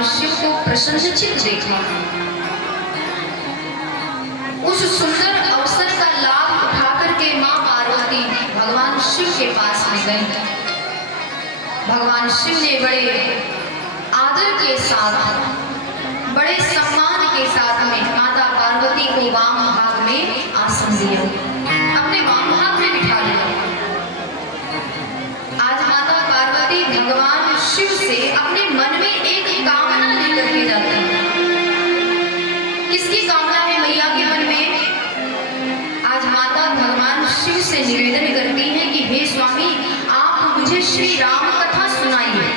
भगवान शिव को प्रसन्नचित्त देखा। उस सुंदर अवसर का लाभ उठा करके मां पार्वती भगवान शिव के पास में गई। भगवान शिव ने बड़े आदर के साथ, बड़े सम्मान के साथ में माता पार्वती को वाम भाग में आसन दिया, अपने वाम भाग में बिठा दिया। आज माता पार्वती भगवान शिव से अपने मन में एक कामना लेकर के जाती है। किसकी कामना है मैया के मन में? आज माता भगवान शिव से निवेदन करती है कि हे स्वामी, आप मुझे श्री राम कथा सुनाइए।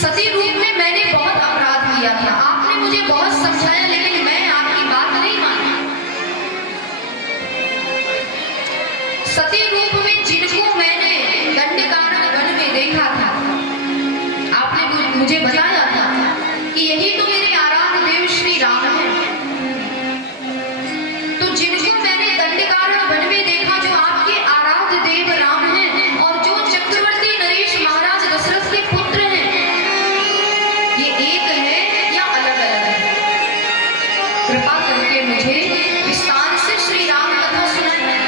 सती रूप में मैंने बहुत अपराध किया था, आपने मुझे बहुत समझाया, लेकिन मैं आपकी बात नहीं मानी। सती रूप में जिनको मैंने दंडकारण्य वन में देखा था, आपने मुझे बताया था कि यही तो मेरे आराध्य देव श्री राम है। तो जिनको मैंने दंडकारण्य वन में देखा, जो आपके आराध्य देव राम हैं और जो चक्रवर्ती नरेश महाराज दशरथ के पुत्र हैं, ये एक है या अलग अलग है? कृपा करके मुझे विस्तार से श्री राम कथा सुनाइए।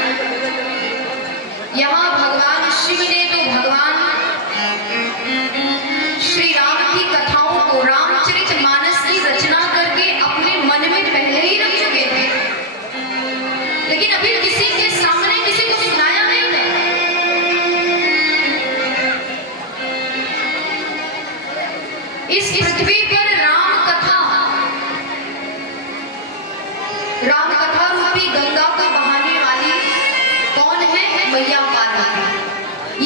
यहाँ भगवान शिव ने तो भगवान श्री राम की कथाओं को, रामचरितमानस की रचना करके अपने मन में पहले ही रख चुके थे, लेकिन अभी किसी के सामने किसी को सुनाया नहीं था। इस पृथ्वी पर राम कथा रूपी गंगा को बहाने वाली कौन है? मैया पार्वती।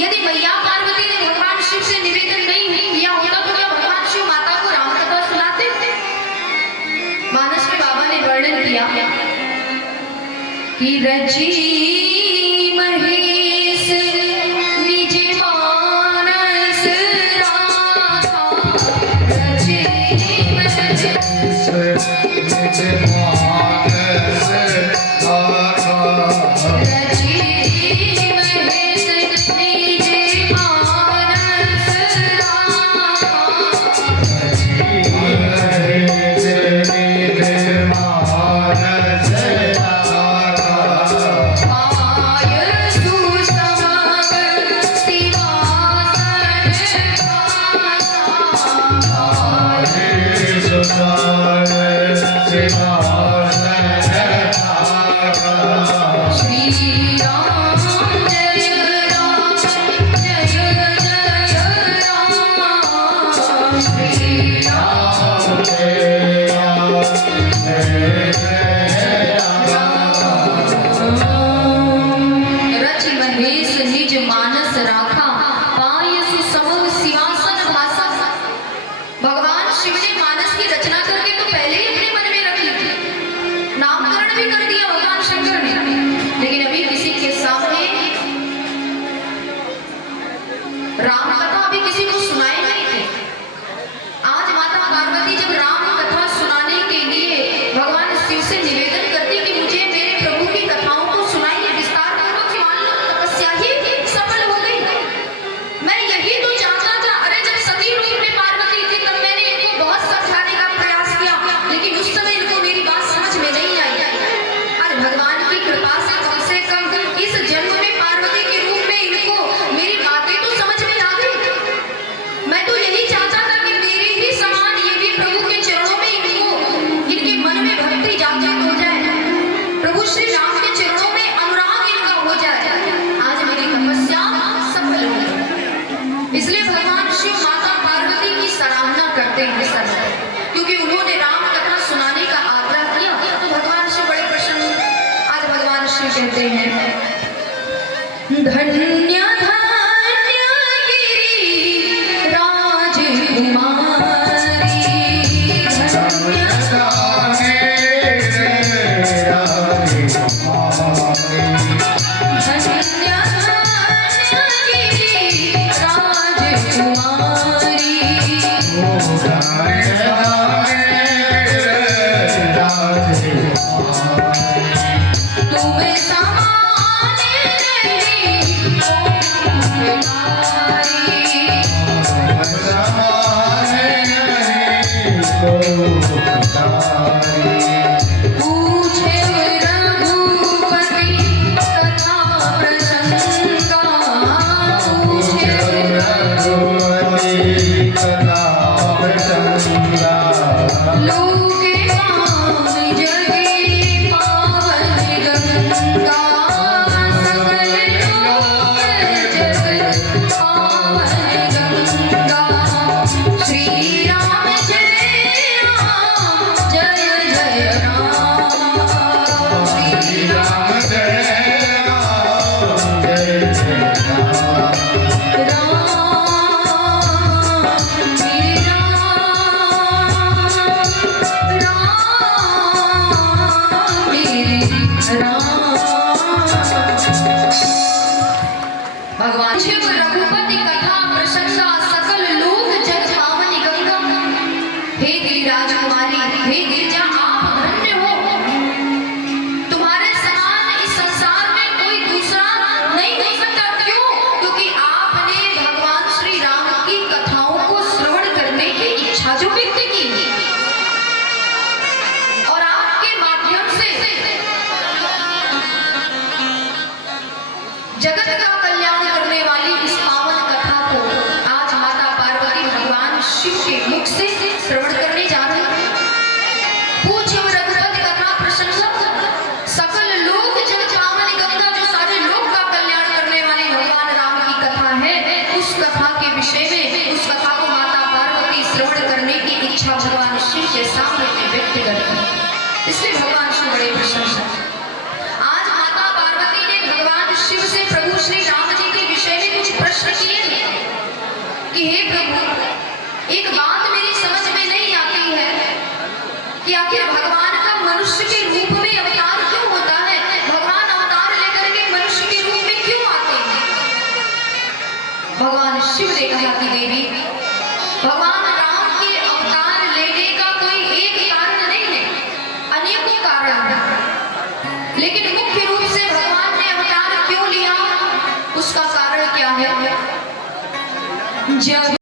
यदि मैया पार्वती ने भगवान शिव से निवेदन नहीं किया होता तो क्या भगवान शिव माता को राम कथा सुनाते? मानस में बाबा ने वर्णन किया कि रची महेश निज मानस राखा, रची महेश निज राम कथा अभी किसी को सुनाई नहीं थी। आज माता पार्वती जब राम कथा सुनाने के लिए भगवान शिव से निवेदन करती कि मुझे मेरे प्रभु की कथाओं को सुनाइए विस्तार पूर्वक, मान लो तपस्या ही सफल हो गई। मैं यही तो चाहता था। अरे जब सती रूप में पार्वती थी तब मैंने इनको बहुत समझाने का प्रयास किया, लेकिन उस समय इनको मेरी बात समझ में नहीं आई। आज भगवान की कृपा से कम इस जन्म में पार्वती के रूप में इनको मेरी बातें तो समझ में आ गई। मैं तो यही चाहता था कि मेरे ही समान ये भी प्रभु के चरणों में इनके मन में भक्ति जागृत हो जाए, प्रभु श्री राम के चरणों में अनुराग इनका हो जाए। आज मेरी तपस्या सफल हो गई। इसलिए भगवान शिव माता पार्वती की सराहना करते हैं सर, क्योंकि उन्होंने राम कथा सुनाने का आग्रह किया तो भगवान शिव बड़े प्रसन्न। आज भगवान शिव कहते हैं धन्य रघुपति कथा प्रशंसा सकल लोक जग पावनी गंगा। हे गिरिराज कुमारी, हे गिरिजा आप धन्य हो, तुम्हारे समान इस संसार में कोई दूसरा नहीं हो सकता। क्यों? क्योंकि आपने भगवान श्री राम की कथाओं को श्रवण करने की इच्छा जो व्यक्त की और आपके माध्यम से जगत का कल्याण करने वाली इस पावन कथा को आज माता पार्वती भगवान शिव के मुख से श्रवण करने जा रही है। पूज्य रघुपति कथा प्रशंसा सकल लोक जग पावनी गंगा, जो सारे लोक का कल्याण करने वाली भगवान राम की कथा है, उस कथा के विषय में उस कथा को माता पार्वती श्रवण करने की इच्छा भगवान शिव के सामने में व्यक्त करती है। इसलिए भगवान शिव बड़े प्रसन्न हैं। आज माता पार्वती ने भगवान शिव से प्रभु श्री राम जी के विषय में कुछ प्रश्न किए कि हे प्रभु, एक बात मेरी समझ में नहीं आती है कि आखिर भगवान का मनुष्य के रूप में अवतार क्यों होता है? भगवान अवतार लेकर के मनुष्य के रूप में क्यों आते हैं? भगवान शिव ने कहा कि देवी, भगवान राम के अवतार लेने का कोई एक कारण नहीं है, अनेकों कारण हैं। लेकिन मुख्य रूप से भगवान ने अवतार क्यों लिया, उसका कारण क्या है? जब